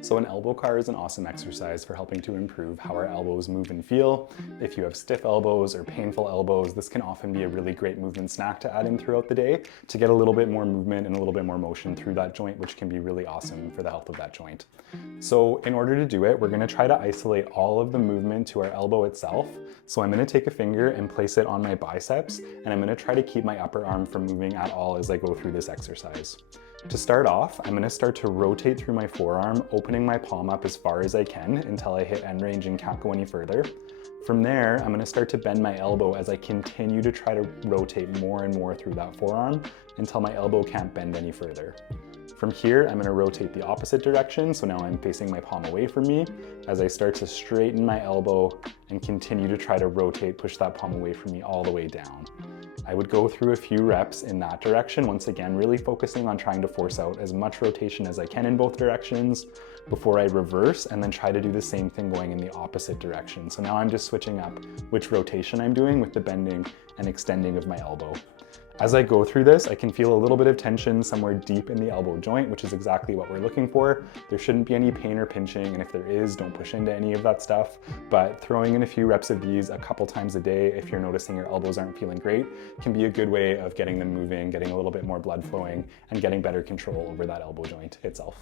So an elbow car is an awesome exercise for helping to improve how our elbows move and feel. If you have stiff elbows or painful elbows, this can often be a really great movement snack to add in throughout the day to get a little bit more movement and a little bit more motion through that joint, which can be really awesome for the health of that joint. So in order to do it, we're gonna try to isolate all of the movement to our elbow itself. So I'm gonna take a finger and place it on my biceps, and I'm gonna try to keep my upper arm from moving at all as I go through this exercise. To start off, I'm gonna start to rotate through my forearm, opening my palm up as far as I can until I hit end range and can't go any further. From there, I'm gonna start to bend my elbow as I continue to try to rotate more and more through that forearm until my elbow can't bend any further. From here, I'm gonna rotate the opposite direction, so now I'm facing my palm away from me as I start to straighten my elbow and continue to try to rotate, push that palm away from me all the way down. I would go through a few reps in that direction, once again, really focusing on trying to force out as much rotation as I can in both directions before I reverse and then try to do the same thing going in the opposite direction. So now I'm just switching up which rotation I'm doing with the bending and extending of my elbow. As I go through this, I can feel a little bit of tension somewhere deep in the elbow joint, which is exactly what we're looking for. There shouldn't be any pain or pinching, and if there is, don't push into any of that stuff. But throwing in a few reps of these a couple times a day, if you're noticing your elbows aren't feeling great, can be a good way of getting them moving, getting a little bit more blood flowing, and getting better control over that elbow joint itself.